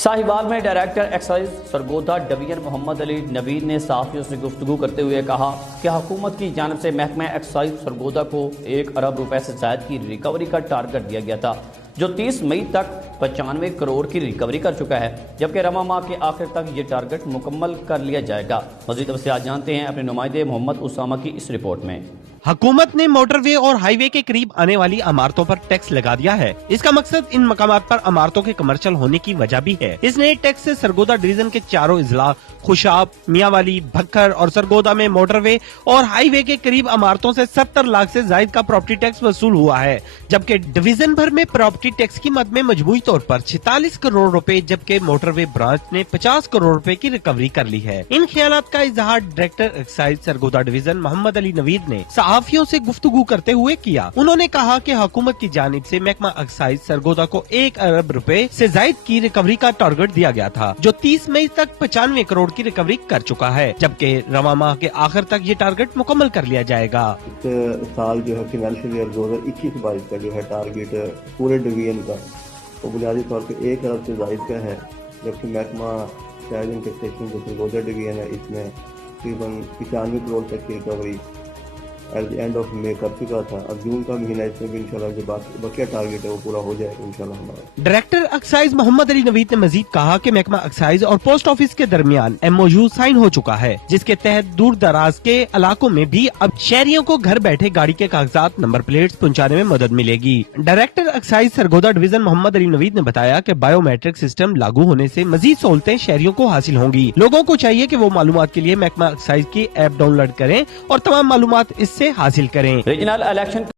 साहिवाल में director excise Sargodha division Mohammad Ali Naveed ने सहाफियों से गुफ्तगू करते हुए कहा कि हुकूमत की जानिब से महकमा एक्साइज सरगोधा को 1 अरब रुपए से ज़ायद की रिकवरी का टारगेट दिया गया था, जो 30 मई तक 95 करोड़ की रिकवरी कर चुका है, जबकि रवा माह के आखिर तक ये टारगेट मुकम्मल कर लिया जाएगा। मज़ीद तफसीलात जानते हैं अपने नुमाइंदे मोहम्मद उसामा की इस रिपोर्ट में। हुकूमत ने मोटरवे और हाईवे के करीब आने वाली इमारतों पर टैक्स लगा दिया है। इसका मकसद इन मकामात पर इमारतों के कमर्शियल होने की वजह भी है। इस नए टैक्स से सरगोधा डिवीजन के चारों इजला खुशाब, मियांवाली, भक्खर और सरगोधा में मोटरवे और हाईवे के करीब इमारतों से 70 लाख से जायद का प्रॉपर्टी टैक्स वसूल हुआ है, जबकि डिवीजन भर में प्रॉपर्टी टैक्स की मद में मजमूई तौर पर 46 करोड़ रुपए, जबकि मोटरवे ब्रांच ने 50 करोड़ रुपए की रिकवरी कर ली है। इन ख्यालात का इजहार director excise Sargodha division Mohammad Ali Naveed ने सहाफियों से गुफ्तगू करते हुए किया। उन्होंने कहा कि हुकूमत की जानिब से महकमा एक्साइज सरगोधा को 1 अरब रुपए से जायद की रिकवरी का टारगेट दिया गया था, जो 30 मई तक 95 करोड़ की रिकवरी कर चुका है, जबकि रवा माह के आखिर तक ये टारगेट मुकम्मल कर लिया जाएगा। इस साल जो है फाइनेंशियल ईयर 2021-22 का जो है टारगेट पूरे डिवीजन का वो बुनियादी तौर पे 1 अरब से जायद का है, जबकि महकमा शायद इनके स्टेशन जो सरगोधा डिवीजन है इसमें तकरीबन 95 करोड़ तक की recovery at the end of May कर चुका था। अब जून का महीना इसमें भी इंशाल्लाह जो बकिया टारगेट है वो पूरा हो जाएगा इंशाल्लाह हमारा। डायरेक्टर एक्साइज मोहम्मद अली नवीद ने मजीद कहा कि महकमा एक्साइज और पोस्ट ऑफिस के दरमियान MOU साइन हो चुका है, जिसके तहत दूर दराज के इलाकों में भी अब शहरियों को घर बैठे गाड़ी के कागजात, नंबर प्लेट्स पहुँचाने में मदद मिलेगी। Director excise Sargodha division Mohammad Ali Naveed ने बताया कि बायोमेट्रिक सिस्टम लागू होने से मजीद सहूलतें शहरियों को हासिल होंगी। लोगों को चाहिए कि वो मालूमात के लिए महकमा एक्साइज की ऐप डाउनलोड करें और तमाम मालूमात इससे हासिल करें। Regional election